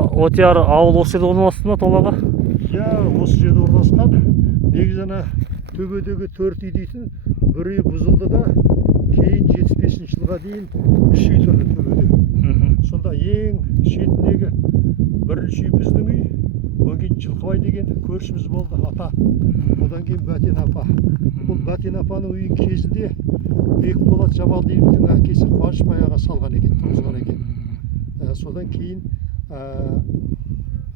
Отияр ауыл осы жерде орналасты ма толаға? Иә, осы жерде орналасқан. Негізі ана төбедегі 4 үй дейтін бір үй бұзылды да, кейін 75 жылға дейін 3 үй тұрды төбеде. Сонда ең шетіндегі бірінші үй біздің үй, одан кейін Жылқыбай деген көршіміз болды, ата. Одан кейін Бәтен апа. Бұл Бәтен апаның үйінің кезінде Бекболат Жамалдиевтің әкесі Қуанышбай аға салған екен, тұрғызған екен. Содан кейін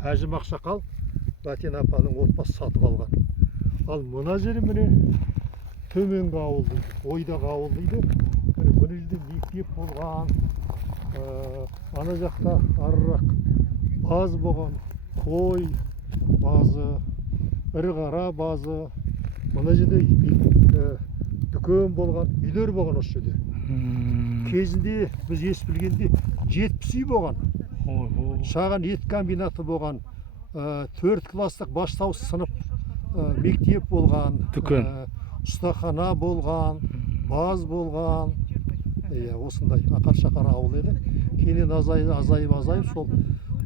Әжім Ақсақал Бәтен апаның отбасы сатып алған. Ал мына жері міне төменгі ауыл дейді, ойдағы ауыл дейді. Мына жерде мектеп болған, ана жақта арырақ баз болған, қой базы, ірі қара базы. Мына жерде дүкен болған, үйлер болған осы жерде. Кезінде біз ес білгенде 70 үй болған. Шаған ет комбинаты болған, 4 класстық бастауыш сынып мектеп болған, дүкен, ұстахана болған, баз болған. Осындай ақар-шақар ауыл еді. Кейін азайып, сол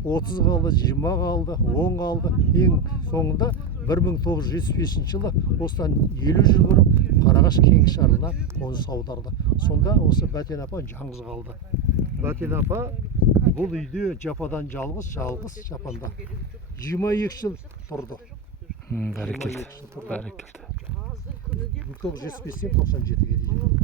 30 қалды, 20 қалды, 10 қалды. Ең соңында 1975 жылы, осыдан 50 жыл бұрын Қарағаш кеңшарына қоныс аударды. Сонда осы Бәтен апа жалғыз қалды. Бәтен апа бұл үйде жападан жалғыз жапанда 22 жыл тұрды. Бәрекелді. 1975-97-ге